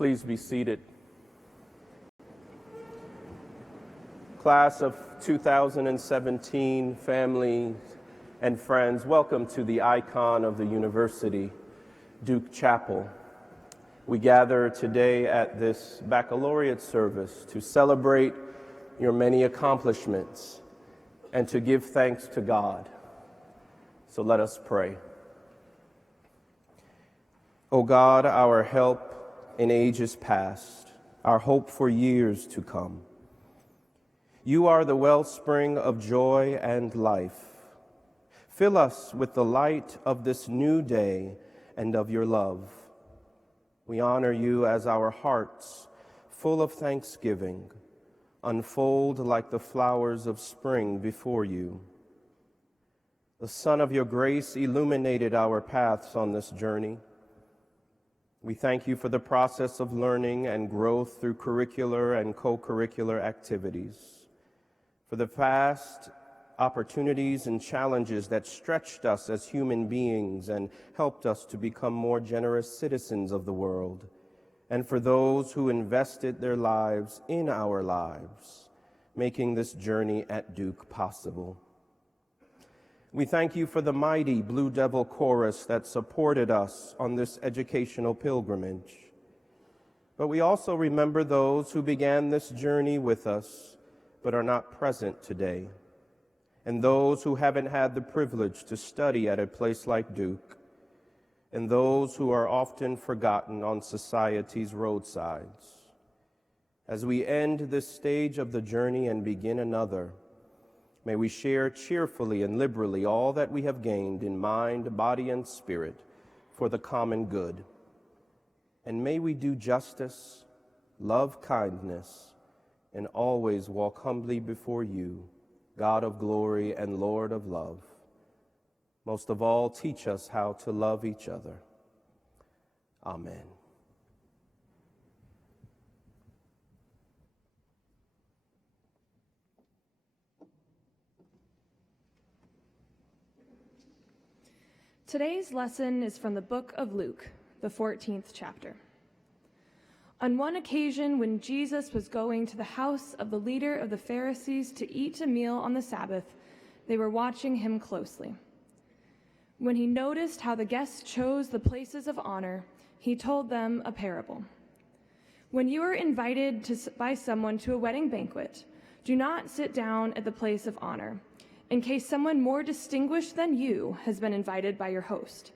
Please be seated. Class of 2017, family and friends, welcome to the icon of the university, Duke Chapel. We gather today at this baccalaureate service to celebrate your many accomplishments and to give thanks to God. So let us pray. O God, our help in ages past, our hope for years to come. You are the wellspring of joy and life. Fill us with the light of this new day and of your love. We honor you as our hearts, full of thanksgiving, unfold like the flowers of spring before you. The sun of your grace illuminated our paths on this journey. We thank you for the process of learning and growth through curricular and co-curricular activities, for the vast opportunities and challenges that stretched us as human beings and helped us to become more generous citizens of the world, and for those who invested their lives in our lives, making this journey at Duke possible. We thank you for the mighty Blue Devil Chorus that supported us on this educational pilgrimage. But we also remember those who began this journey with us but are not present today, and those who haven't had the privilege to study at a place like Duke, and those who are often forgotten on society's roadsides. As we end this stage of the journey and begin another, may we share cheerfully and liberally all that we have gained in mind, body, and spirit for the common good. And may we do justice, love kindness, and always walk humbly before you, God of glory and Lord of love. Most of all, teach us how to love each other. Amen. Today's lesson is from the book of Luke, the 14th chapter. On one occasion, when Jesus was going to the house of the leader of the Pharisees to eat a meal on the Sabbath, they were watching him closely. When he noticed how the guests chose the places of honor, he told them a parable. When you are invited by someone to a wedding banquet, do not sit down at the place of honor, in case someone more distinguished than you has been invited by your host.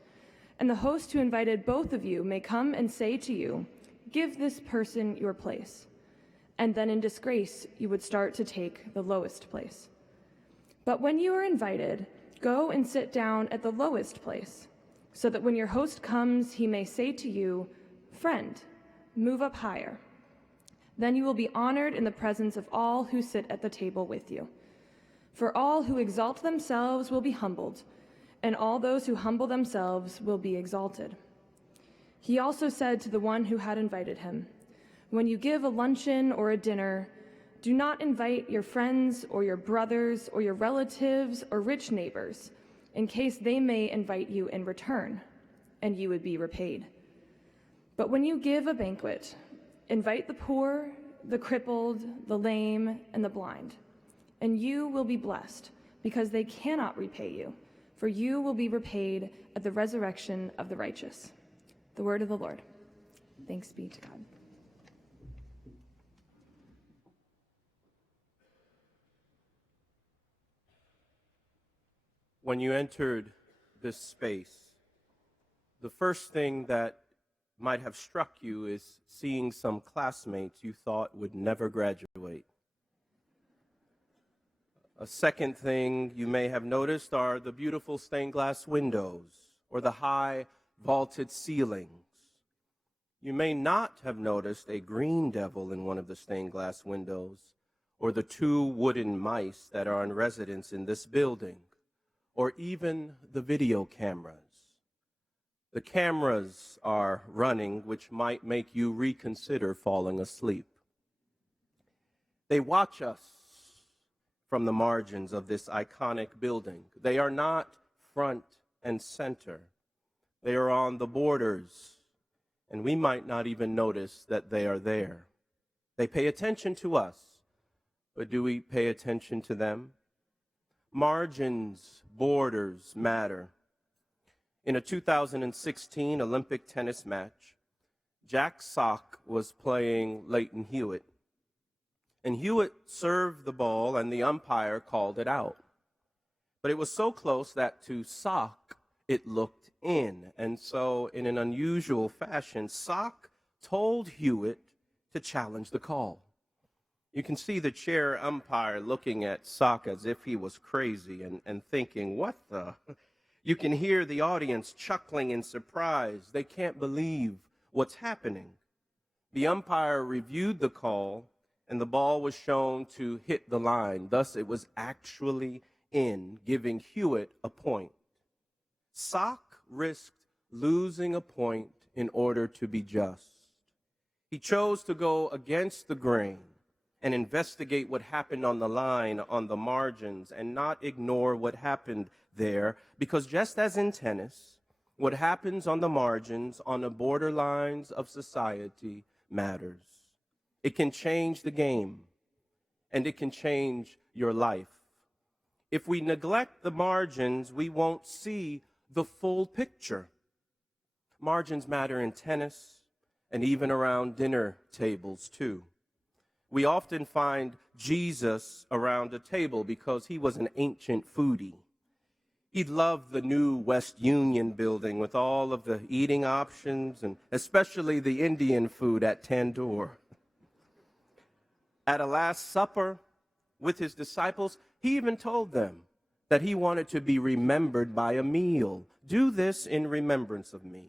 And the host who invited both of you may come and say to you, "Give this person your place." And then in disgrace, you would start to take the lowest place. But when you are invited, go and sit down at the lowest place, so that when your host comes, he may say to you, "Friend, move up higher." Then you will be honored in the presence of all who sit at the table with you. For all who exalt themselves will be humbled, and all those who humble themselves will be exalted. He also said to the one who had invited him, "When you give a luncheon or a dinner, do not invite your friends or your brothers or your relatives or rich neighbors, in case they may invite you in return, and you would be repaid. But when you give a banquet, invite the poor, the crippled, the lame, and the blind, and you will be blessed, because they cannot repay you, for you will be repaid at the resurrection of the righteous." The word of the Lord. Thanks be to God. When you entered this space, the first thing that might have struck you is seeing some classmates you thought would never graduate. A second thing you may have noticed are the beautiful stained glass windows or the high vaulted ceilings. You may not have noticed a green devil in one of the stained glass windows or the two wooden mice that are in residence in this building, or even the video cameras. The cameras are running, which might make you reconsider falling asleep. They watch us from the margins of this iconic building. They are not front and center. They are on the borders and we might not even notice that they are there. They pay attention to us, but do we pay attention to them? Margins, borders matter. In a 2016 Olympic tennis match, Jack Sock was playing Leighton Hewitt. And Hewitt served the ball, and the umpire called it out. But it was so close that to Sock, it looked in. And so, in an unusual fashion, Sock told Hewitt to challenge the call. You can see the chair umpire looking at Sock as if he was crazy and thinking, what the? You can hear the audience chuckling in surprise. They can't believe what's happening. The umpire reviewed the call, and the ball was shown to hit the line. Thus, it was actually in, giving Hewitt a point. Sock risked losing a point in order to be just. He chose to go against the grain and investigate what happened on the line, on the margins, and not ignore what happened there, because just as in tennis, what happens on the margins, on the borderlines of society, matters. It can change the game, and it can change your life. If we neglect the margins, we won't see the full picture. Margins matter in tennis and even around dinner tables, too. We often find Jesus around a table because he was an ancient foodie. He loved the new West Union building with all of the eating options, and especially the Indian food at Tandoor. At a Last Supper with his disciples, he even told them that he wanted to be remembered by a meal. Do this in remembrance of me.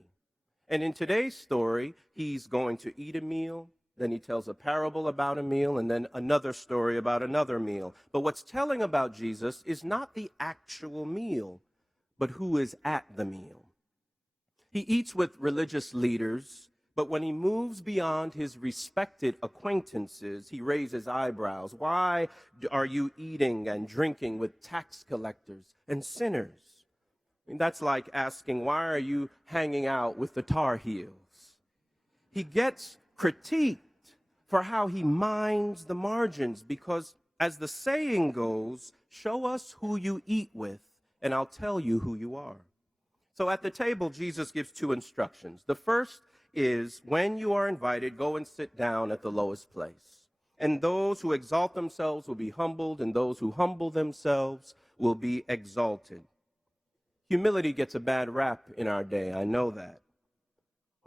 And in today's story, he's going to eat a meal, then he tells a parable about a meal, and then another story about another meal. But what's telling about Jesus is not the actual meal, but who is at the meal. He eats with religious leaders, but when he moves beyond his respected acquaintances, he raises eyebrows. Why are you eating and drinking with tax collectors and sinners? I mean, that's like asking, why are you hanging out with the Tar Heels? He gets critiqued for how he minds the margins because, as the saying goes, show us who you eat with, and I'll tell you who you are. So at the table, Jesus gives two instructions. The first is, when you are invited, go and sit down at the lowest place. And those who exalt themselves will be humbled, and those who humble themselves will be exalted. Humility gets a bad rap in our day, I know that.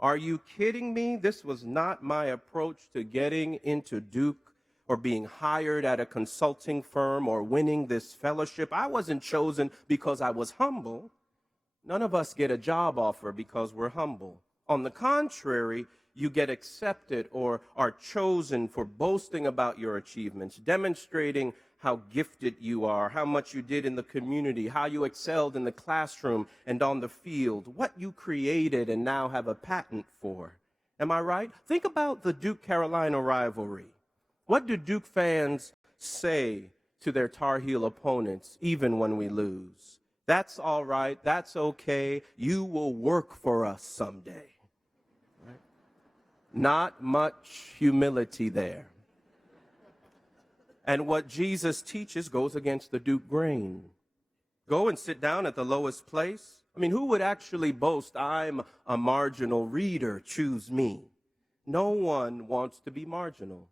Are you kidding me? This was not my approach to getting into Duke or being hired at a consulting firm or winning this fellowship. I wasn't chosen because I was humble. None of us get a job offer because we're humble. On the contrary, you get accepted or are chosen for boasting about your achievements, demonstrating how gifted you are, how much you did in the community, how you excelled in the classroom and on the field, what you created and now have a patent for. Am I right? Think about the Duke-Carolina rivalry. What do Duke fans say to their Tar Heel opponents, even when we lose? That's all right. That's okay. You will work for us someday. Right? Not much humility there. And what Jesus teaches goes against the Duke grain. Go and sit down at the lowest place. I mean, who would actually boast, I'm a marginal reader, choose me? No one wants to be marginal.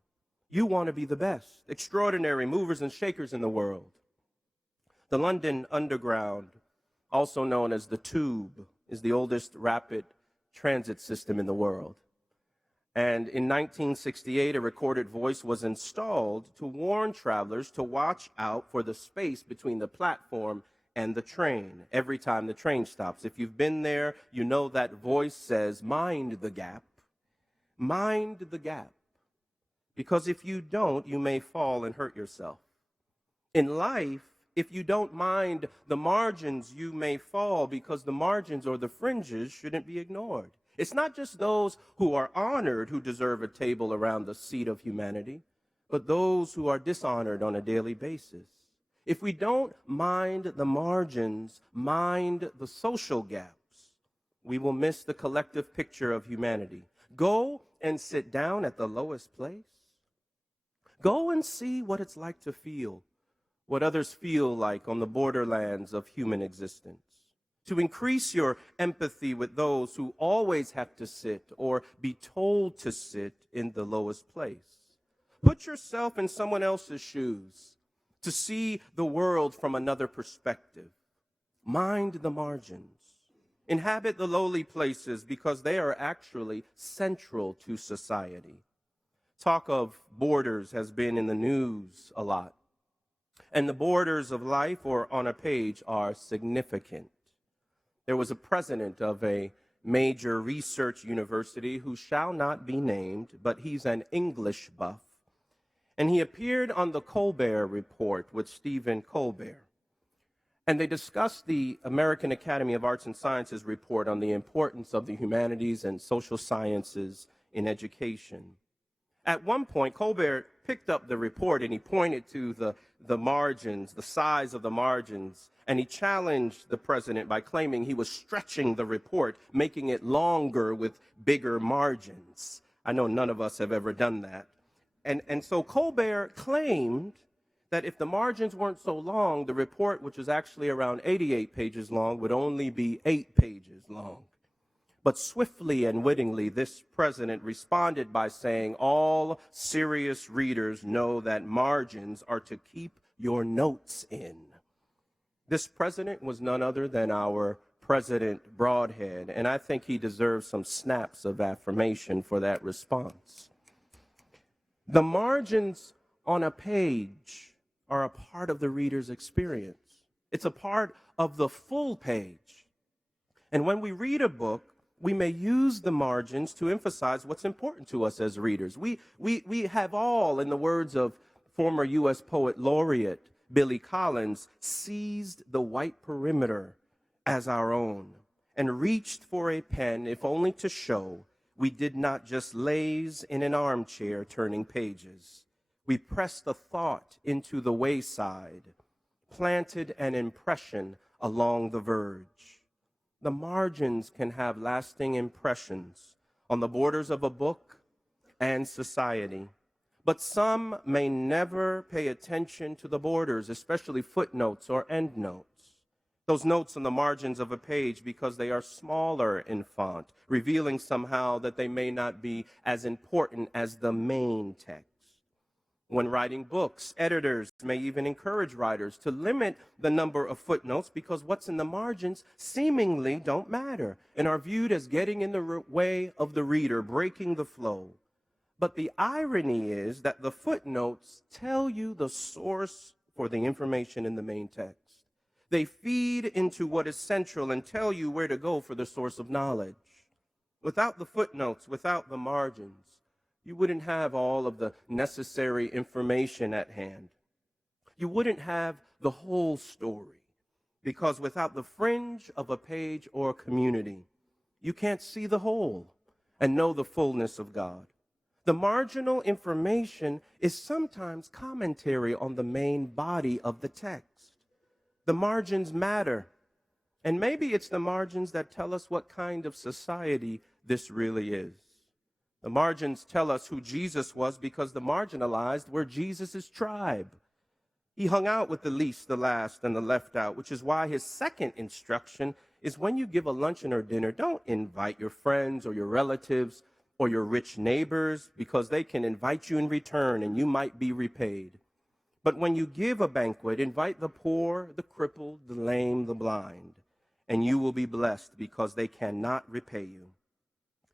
You want to be the best, extraordinary movers and shakers in the world. The London Underground, also known as the Tube, is the oldest rapid transit system in the world. And in 1968, a recorded voice was installed to warn travelers to watch out for the space between the platform and the train every time the train stops. If you've been there, you know that voice says, mind the gap. Mind the gap. Because if you don't, you may fall and hurt yourself. In life, if you don't mind the margins, you may fall, because the margins or the fringes shouldn't be ignored. It's not just those who are honored who deserve a table around the seat of humanity, but those who are dishonored on a daily basis. If we don't mind the margins, mind the social gaps, we will miss the collective picture of humanity. Go and sit down at the lowest place. Go and see what it's like to feel what others feel like on the borderlands of human existence. To increase your empathy with those who always have to sit or be told to sit in the lowest place. Put yourself in someone else's shoes to see the world from another perspective. Mind the margins. Inhabit the lowly places because they are actually central to society. Talk of borders has been in the news a lot. And the borders of life or on a page are significant. There was a president of a major research university who shall not be named, but he's an English buff. And he appeared on the Colbert Report with Stephen Colbert. And they discussed the American Academy of Arts and Sciences report on the importance of the humanities and social sciences in education. At one point, Colbert picked up the report and he pointed to the margins, the size of the margins, and he challenged the president by claiming he was stretching the report, making it longer with bigger margins. I know none of us have ever done that. And so Colbert claimed that if the margins weren't so long, the report, which was actually around 88 pages long, would only be 8 pages long. But swiftly and wittingly, this president responded by saying, all serious readers know that margins are to keep your notes in. This president was none other than our President Broadhead, and I think he deserves some snaps of affirmation for that response. The margins on a page are a part of the reader's experience. It's a part of the full page. And when we read a book, we may use the margins to emphasize what's important to us as readers. We have all, in the words of former U.S. poet laureate Billy Collins, seized the white perimeter as our own and reached for a pen, if only to show we did not just laze in an armchair turning pages. We pressed a thought into the wayside, planted an impression along the verge. The margins can have lasting impressions on the borders of a book and society. But some may never pay attention to the borders, especially footnotes or endnotes. Those notes on the margins of a page because they are smaller in font, revealing somehow that they may not be as important as the main text. When writing books, editors may even encourage writers to limit the number of footnotes because what's in the margins seemingly don't matter and are viewed as getting in the way of the reader, breaking the flow. But the irony is that the footnotes tell you the source for the information in the main text. They feed into what is central and tell you where to go for the source of knowledge. Without the footnotes, without the margins, you wouldn't have all of the necessary information at hand. You wouldn't have the whole story, because without the fringe of a page or a community, you can't see the whole and know the fullness of God. The marginal information is sometimes commentary on the main body of the text. The margins matter, and maybe it's the margins that tell us what kind of society this really is. The margins tell us who Jesus was because the marginalized were Jesus' tribe. He hung out with the least, the last, and the left out, which is why his second instruction is when you give a luncheon or dinner, don't invite your friends or your relatives or your rich neighbors because they can invite you in return and you might be repaid. But when you give a banquet, invite the poor, the crippled, the lame, the blind, and you will be blessed because they cannot repay you.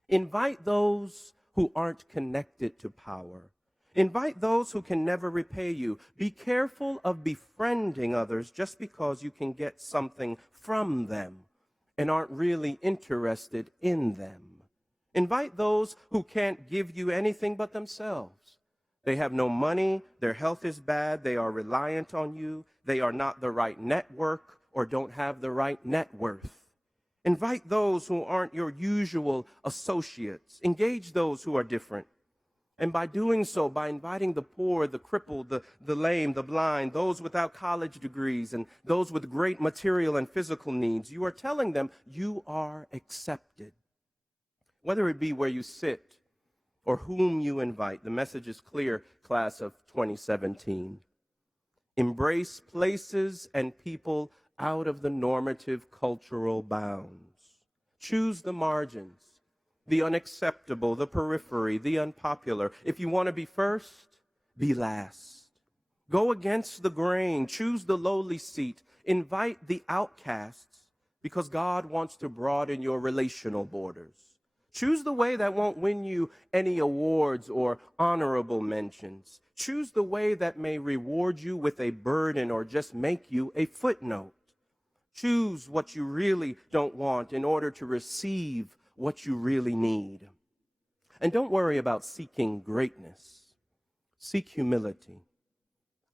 Invite those who aren't connected to power. Invite those who can never repay you. Be careful of befriending others just because you can get something from them and aren't really interested in them. Invite those who can't give you anything but themselves. They have no money, their health is bad, they are reliant on you, they are not the right network or don't have the right net worth. Invite those who aren't your usual associates. Engage those who are different. And by doing so, by inviting the poor, the crippled, the lame, the blind, those without college degrees, and those with great material and physical needs, you are telling them you are accepted. whether it be where you sit or whom you invite. The message is clear, class of 2017. Embrace places and people out of the normative cultural bounds. Choose the margins, the unacceptable, the periphery, the unpopular. If you want to be first, be last. Go against the grain. Choose the lowly seat. Invite the outcasts, because God wants to broaden your relational borders. Choose the way that won't win you any awards or honorable mentions. Choose the way that may reward you with a burden or just make you a footnote. Choose what you really don't want in order to receive what you really need. And don't worry about seeking greatness. Seek humility.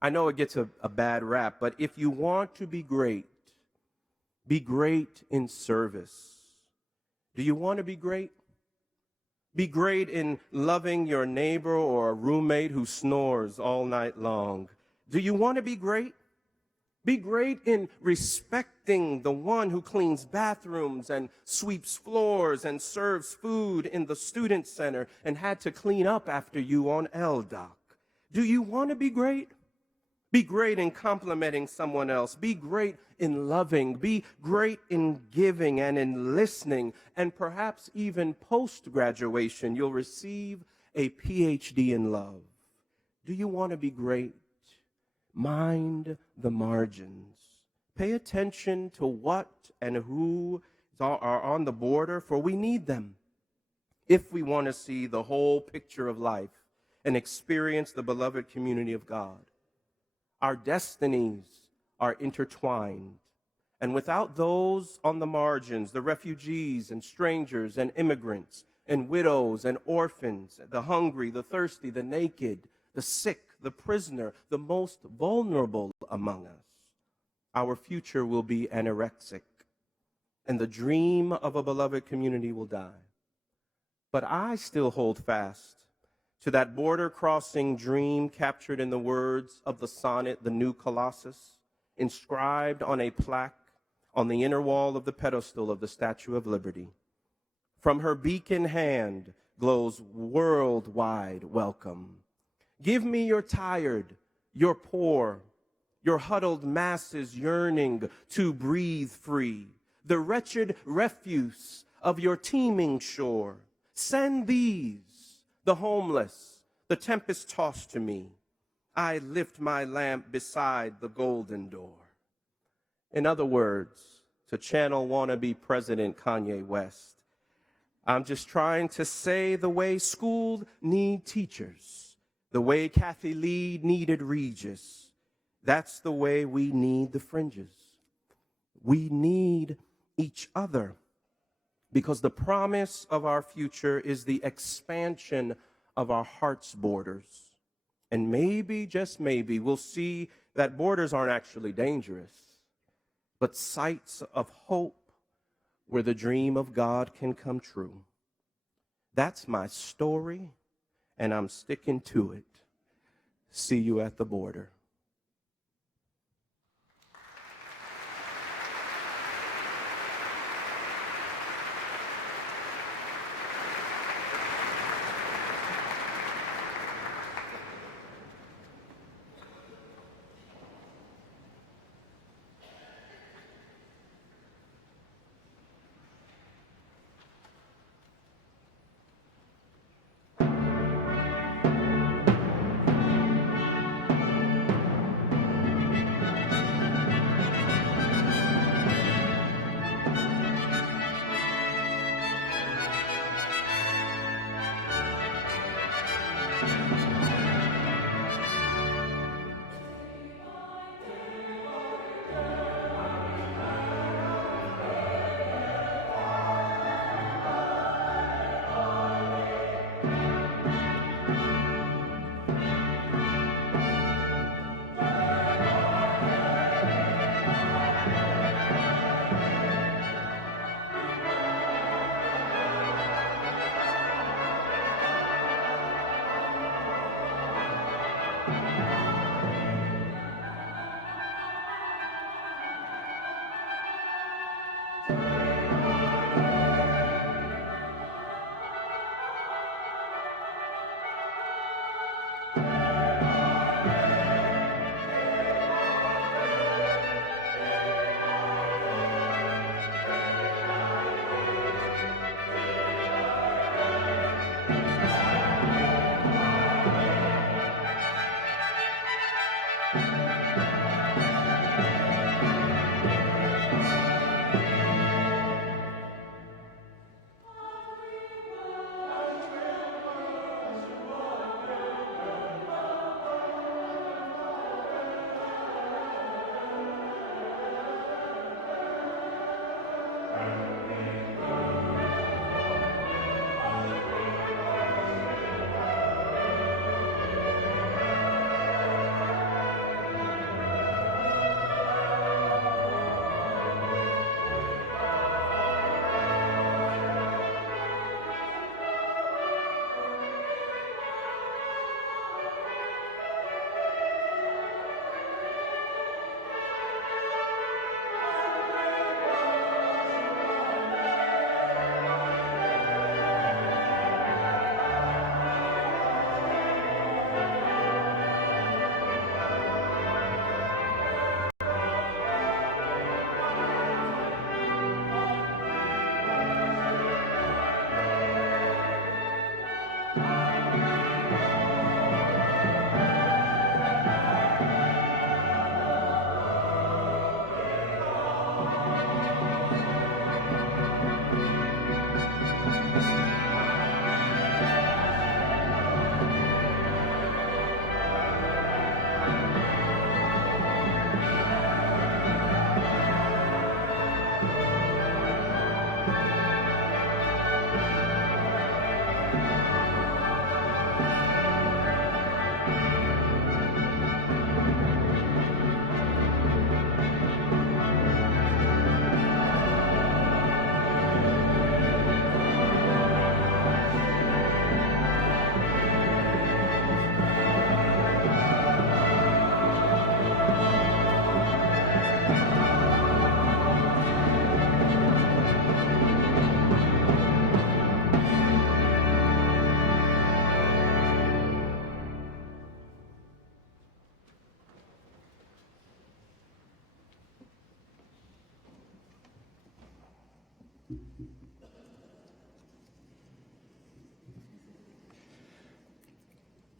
I know it gets a bad rap, but if you want to be great in service. Do you want to be great? Be great in loving your neighbor or a roommate who snores all night long. Do you want to be great? Be great in respecting the one who cleans bathrooms and sweeps floors and serves food in the student center and had to clean up after you on LDOC. Do you want to be great? Be great in complimenting someone else. Be great in loving. Be great in giving and in listening. And perhaps even post-graduation, you'll receive a PhD in love. Do you want to be great? Mind the margins. Pay attention to what and who are on the border, for we need them if we want to see the whole picture of life and experience the beloved community of God. Our destinies are intertwined. And without those on the margins, the refugees and strangers and immigrants and widows and orphans, the hungry, the thirsty, the naked, the sick, the prisoner, the most vulnerable among us, our future will be anorexic, and the dream of a beloved community will die. But I still hold fast to that border-crossing dream captured in the words of the sonnet, The New Colossus, inscribed on a plaque on the inner wall of the pedestal of the Statue of Liberty. From her beacon hand glows worldwide welcome. Give me your tired, your poor, your huddled masses yearning to breathe free, the wretched refuse of your teeming shore. Send these, the homeless, the tempest-tossed to me. I lift my lamp beside the golden door. In other words, to channel wannabe President Kanye West, I'm just trying to say the way schools need teachers, the way Kathy Lee needed Regis, that's the way we need the fringes. We need each other, because the promise of our future is the expansion of our heart's borders. And maybe, just maybe, we'll see that borders aren't actually dangerous, but sites of hope where the dream of God can come true. That's my story, and I'm sticking to it. See you at the border.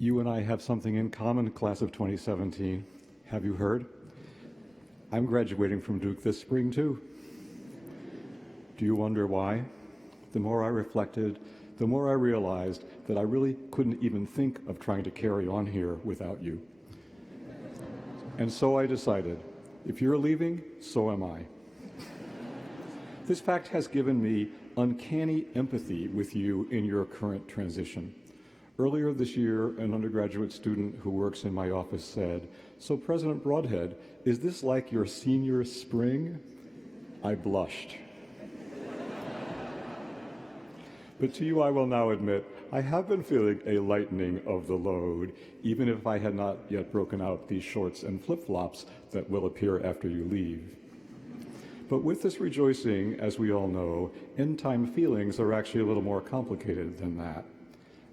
You and I have something in common, class of 2017. Have you heard? I'm graduating from Duke this spring, too. Do you wonder why? The more I reflected, the more I realized that I really couldn't even think of trying to carry on here without you. And so I decided, if you're leaving, so am I. This fact has given me uncanny empathy with you in your current transition. Earlier this year, an undergraduate student who works in my office said, "So President Broadhead, is this like your senior spring?" I blushed. But to you I will now admit, I have been feeling a lightening of the load, even if I had not yet broken out these shorts and flip-flops that will appear after you leave. But with this rejoicing, as we all know, end-time feelings are actually a little more complicated than that.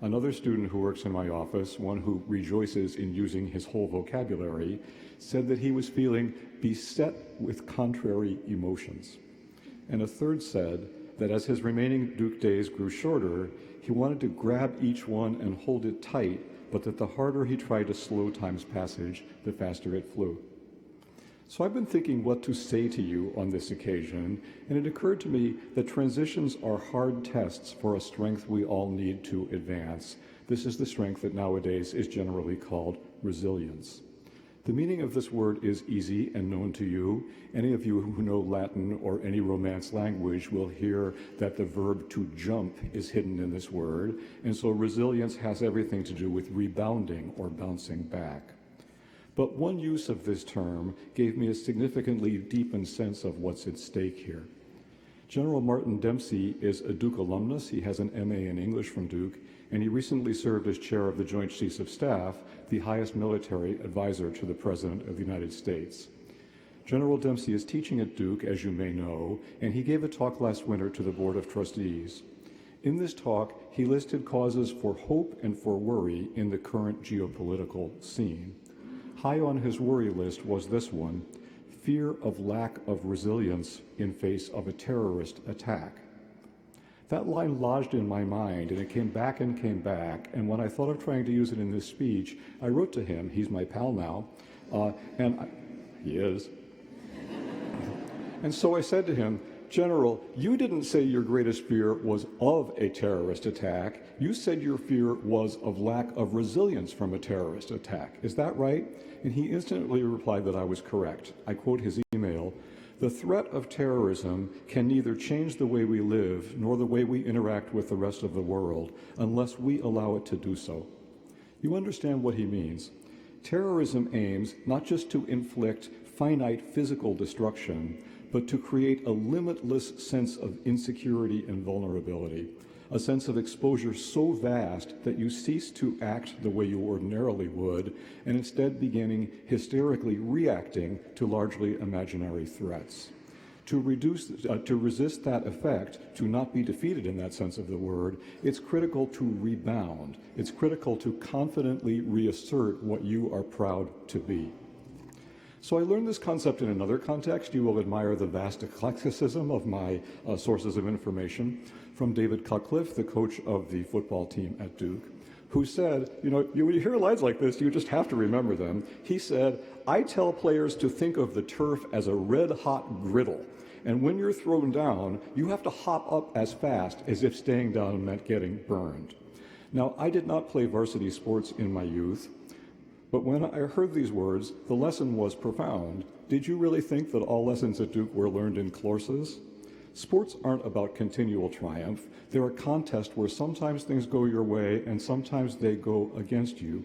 Another student who works in my office, one who rejoices in using his whole vocabulary, said that he was feeling beset with contrary emotions. And a third said that as his remaining Duke days grew shorter, he wanted to grab each one and hold it tight, but that the harder he tried to slow time's passage, the faster it flew. So I've been thinking what to say to you on this occasion, and it occurred to me that transitions are hard tests for a strength we all need to advance. This is the strength that nowadays is generally called resilience. The meaning of this word is easy and known to you. Any of you who know Latin or any Romance language will hear that the verb to jump is hidden in this word, and so resilience has everything to do with rebounding or bouncing back. But one use of this term gave me a significantly deepened sense of what's at stake here. General Martin Dempsey is a Duke alumnus. He has an MA in English from Duke, and he recently served as chair of the Joint Chiefs of Staff, the highest military advisor to the President of the United States. General Dempsey is teaching at Duke, as you may know, and he gave a talk last winter to the Board of Trustees. In this talk, he listed causes for hope and for worry in the current geopolitical scene. High on his worry list was this one: fear of lack of resilience in face of a terrorist attack. That line lodged in my mind, and it came back, and when I thought of trying to use it in this speech, I wrote to him. He's my pal now, he is. And so I said to him, "General, you didn't say your greatest fear was of a terrorist attack. You said your fear was of lack of resilience from a terrorist attack. Is that right?" And he instantly replied that I was correct. I quote his email: "The threat of terrorism can neither change the way we live nor the way we interact with the rest of the world unless we allow it to do so." You understand what he means. Terrorism aims not just to inflict finite physical destruction, but to create a limitless sense of insecurity and vulnerability, a sense of exposure so vast that you cease to act the way you ordinarily would, and instead beginning hysterically reacting to largely imaginary threats. To resist that effect, to not be defeated in that sense of the word, it's critical to rebound. It's critical to confidently reassert what you are proud to be. So I learned this concept in another context. You will admire the vast eclecticism of my sources of information, from David Cutcliffe, the coach of the football team at Duke, who said, when you hear lines like this, you just have to remember them. He said, "I tell players to think of the turf as a red-hot griddle, and when you're thrown down, you have to hop up as fast as if staying down meant getting burned." Now, I did not play varsity sports in my youth, but when I heard these words, the lesson was profound. Did you really think that all lessons at Duke were learned in courses? Sports aren't about continual triumph. They're a contest where sometimes things go your way and sometimes they go against you.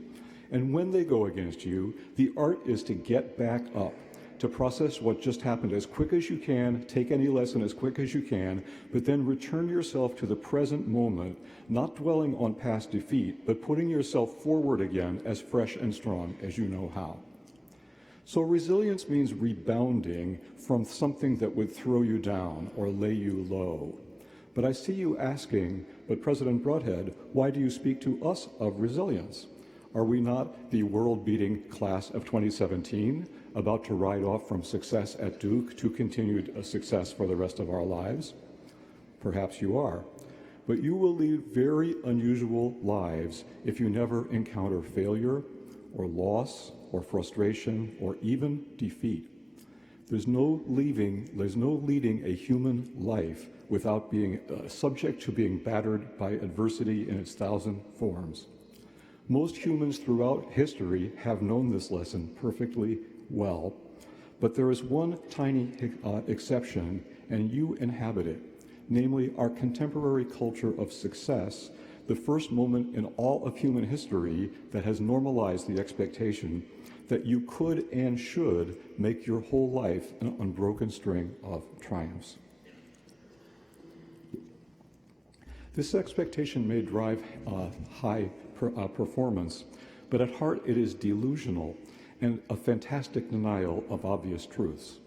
And when they go against you, the art is to get back up, to process what just happened as quick as you can, take any lesson as quick as you can, but then return yourself to the present moment, not dwelling on past defeat, but putting yourself forward again as fresh and strong as you know how. So resilience means rebounding from something that would throw you down or lay you low. But I see you asking, "But President Broadhead, why do you speak to us of resilience? Are we not the world-beating class of 2017, about to ride off from success at Duke to continued success for the rest of our lives?" Perhaps you are. but you will lead very unusual lives if you never encounter failure or loss or frustration or even defeat. There's no leading a human life without being subject to being battered by adversity in its thousand forms. Most humans throughout history have known this lesson perfectly well, but there is one tiny exception, and you inhabit it, namely our contemporary culture of success, the first moment in all of human history that has normalized the expectation that you could and should make your whole life an unbroken string of triumphs. This expectation may drive high performance, but at heart it is delusional and a fantastic denial of obvious truths.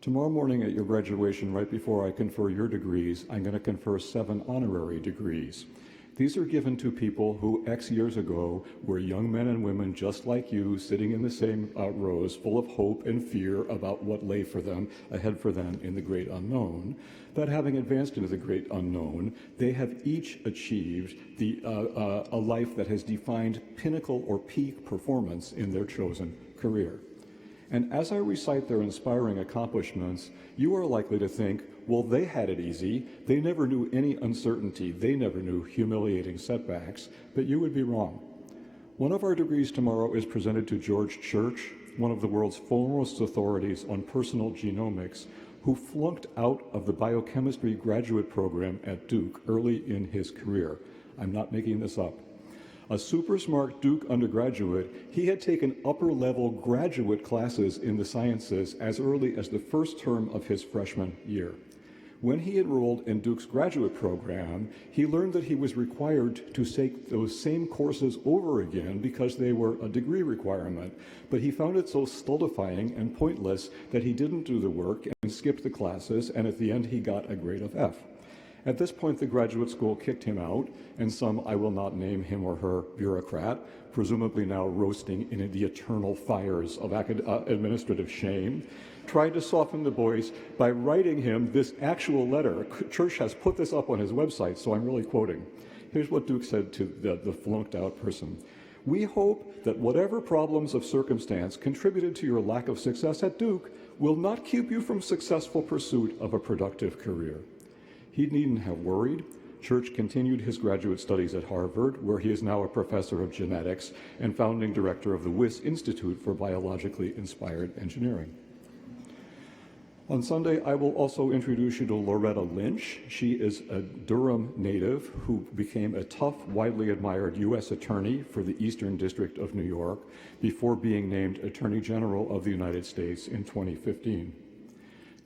Tomorrow morning at your graduation, right before I confer your degrees, I'm going to confer 7 honorary degrees. These are given to people who X years ago were young men and women just like you, sitting in the same rows, full of hope and fear about what lay ahead for them in the great unknown. But having advanced into the great unknown, they have each achieved a life that has defined pinnacle or peak performance in their chosen career. And as I recite their inspiring accomplishments, you are likely to think, well, they had it easy. They never knew any uncertainty. They never knew humiliating setbacks. But you would be wrong. One of our degrees tomorrow is presented to George Church, one of the world's foremost authorities on personal genomics, who flunked out of the biochemistry graduate program at Duke early in his career. I'm not making this up. A super smart Duke undergraduate, he had taken upper-level graduate classes in the sciences as early as the first term of his freshman year. When he enrolled in Duke's graduate program, he learned that he was required to take those same courses over again because they were a degree requirement. But he found it so stultifying and pointless that he didn't do the work and skipped the classes, and at the end he got a grade of F. At this point, the graduate school kicked him out, and some, I will not name him or her, bureaucrat, presumably now roasting in the eternal fires of administrative shame, tried to soften the boys by writing him this actual letter. Church has put this up on his website, so I'm really quoting. Here's what Duke said to the flunked out person. "We hope that whatever problems of circumstance contributed to your lack of success at Duke will not keep you from successful pursuit of a productive career." He needn't have worried. Church continued his graduate studies at Harvard, where he is now a professor of genetics and founding director of the Wyss Institute for Biologically Inspired Engineering. On Sunday, I will also introduce you to Loretta Lynch. She is a Durham native who became a tough, widely admired U.S. attorney for the Eastern District of New York before being named Attorney General of the United States in 2015.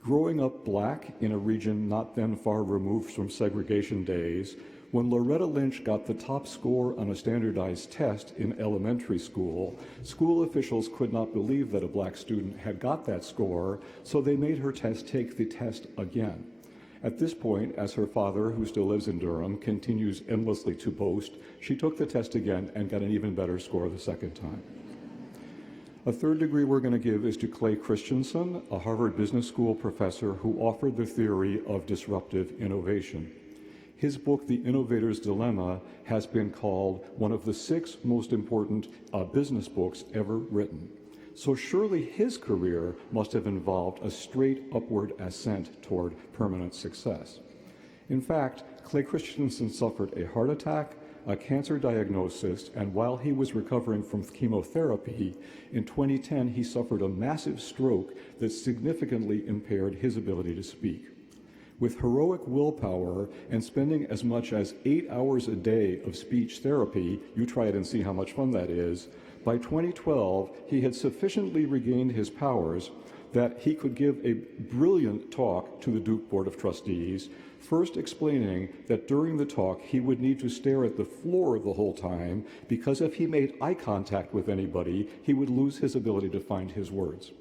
Growing up black in a region not then far removed from segregation days, when Loretta Lynch got the top score on a standardized test in elementary school, school officials could not believe that a black student had got that score, so they made her take the test again. At this point, as her father, who still lives in Durham, continues endlessly to boast, she took the test again and got an even better score the second time. A third degree we're going to give is to Clay Christensen, a Harvard Business School professor who offered the theory of disruptive innovation. His book, The Innovator's Dilemma, has been called one of the 6 most important business books ever written. So surely his career must have involved a straight upward ascent toward permanent success. In fact, Clay Christensen suffered a heart attack, a cancer diagnosis, and while he was recovering from chemotherapy, in 2010 he suffered a massive stroke that significantly impaired his ability to speak. With heroic willpower and spending as much as 8 hours a day of speech therapy, you try it and see how much fun that is, by 2012 he had sufficiently regained his powers that he could give a brilliant talk to the Duke Board of Trustees, first explaining that during the talk he would need to stare at the floor the whole time because if he made eye contact with anybody, he would lose his ability to find his words.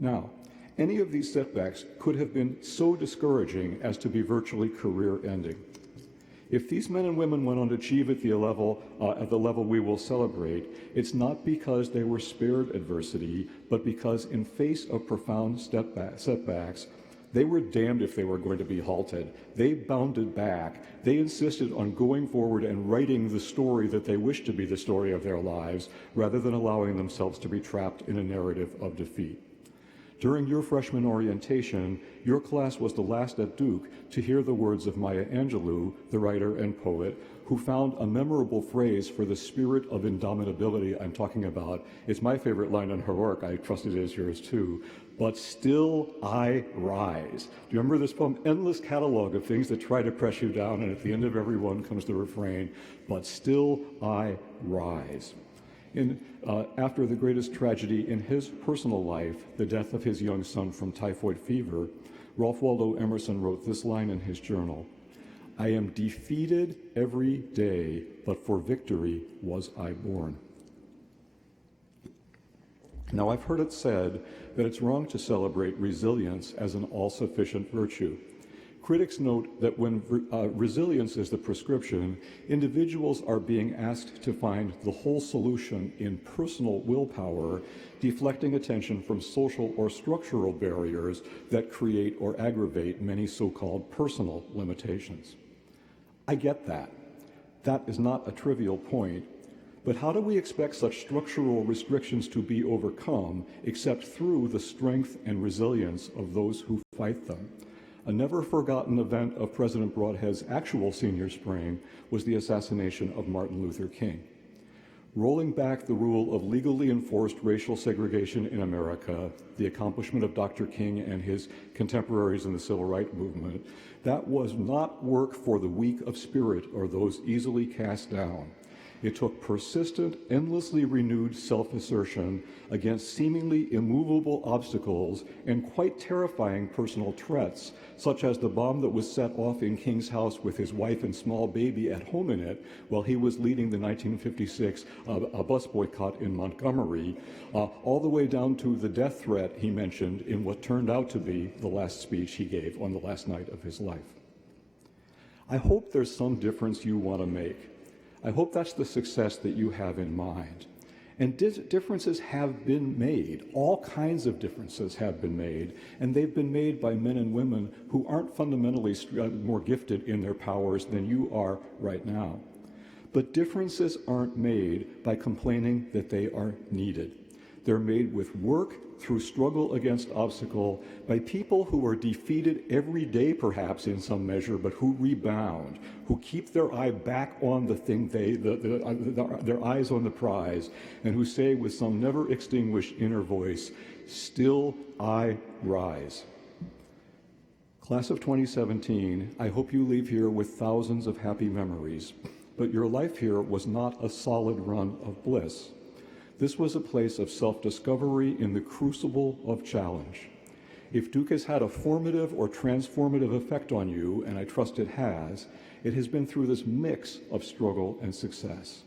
Now, any of these setbacks could have been so discouraging as to be virtually career-ending. If these men and women went on to achieve at the level we will celebrate, it's not because they were spared adversity, but because in face of profound setbacks, They were damned if they were going to be halted. They bounded back. They insisted on going forward and writing the story that they wished to be the story of their lives, rather than allowing themselves to be trapped in a narrative of defeat. During your freshman orientation, your class was the last at Duke to hear the words of Maya Angelou, the writer and poet, who found a memorable phrase for the spirit of indomitability I'm talking about. It's my favorite line in her work. I trust it is yours too. But still I rise. Do you remember this poem? Endless catalog of things that try to press you down, and at the end of every one comes the refrain, but still I rise. After the greatest tragedy in his personal life, the death of his young son from typhoid fever, Ralph Waldo Emerson wrote this line in his journal: "I am defeated every day, but for victory was I born." Now, I've heard it said that it's wrong to celebrate resilience as an all-sufficient virtue. Critics note that when resilience is the prescription, individuals are being asked to find the whole solution in personal willpower, deflecting attention from social or structural barriers that create or aggravate many so-called personal limitations. I get that. That is not a trivial point. But how do we expect such structural restrictions to be overcome except through the strength and resilience of those who fight them? A never-forgotten event of President Broadhead's actual senior spring was the assassination of Martin Luther King. Rolling back the rule of legally enforced racial segregation in America, the accomplishment of Dr. King and his contemporaries in the civil rights movement, that was not work for the weak of spirit or those easily cast down. It took persistent, endlessly renewed self-assertion against seemingly immovable obstacles and quite terrifying personal threats, such as the bomb that was set off in King's house with his wife and small baby at home in it while he was leading the 1956 bus boycott in Montgomery, all the way down to the death threat he mentioned in what turned out to be the last speech he gave on the last night of his life. I hope there's some difference you want to make. I hope that's the success that you have in mind. And differences have been made. All kinds of differences have been made, and they've been made by men and women who aren't fundamentally more gifted in their powers than you are right now. But differences aren't made by complaining that they are needed. They're made with work, through struggle against obstacle, by people who are defeated every day, perhaps in some measure, but who rebound, who keep their eye back on the thing their eyes on the prize, and who say with some never extinguished inner voice, "Still I rise." Class of 2017, I hope you leave here with thousands of happy memories, but your life here was not a solid run of bliss. This was a place of self-discovery in the crucible of challenge. If Duke has had a formative or transformative effect on you, and I trust it has been through this mix of struggle and success.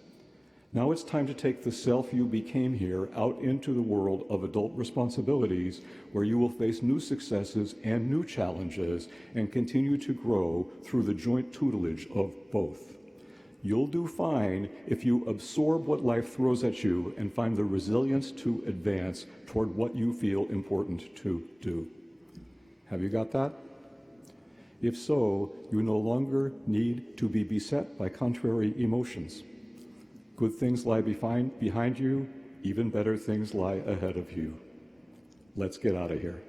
Now it's time to take the self you became here out into the world of adult responsibilities, where you will face new successes and new challenges and continue to grow through the joint tutelage of both. You'll do fine if you absorb what life throws at you and find the resilience to advance toward what you feel important to do. Have you got that? If so, you no longer need to be beset by contrary emotions. Good things lie behind you, even better things lie ahead of you. Let's get out of here.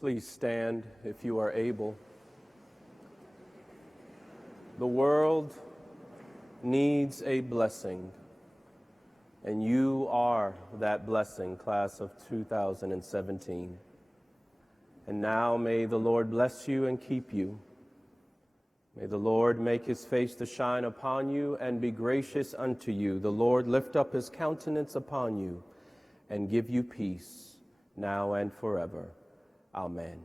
Please stand if you are able. The world needs a blessing, and you are that blessing, class of 2017. And now may the Lord bless you and keep you. May the Lord make his face to shine upon you and be gracious unto you. The Lord lift up his countenance upon you and give you peace, now and forever. Amen.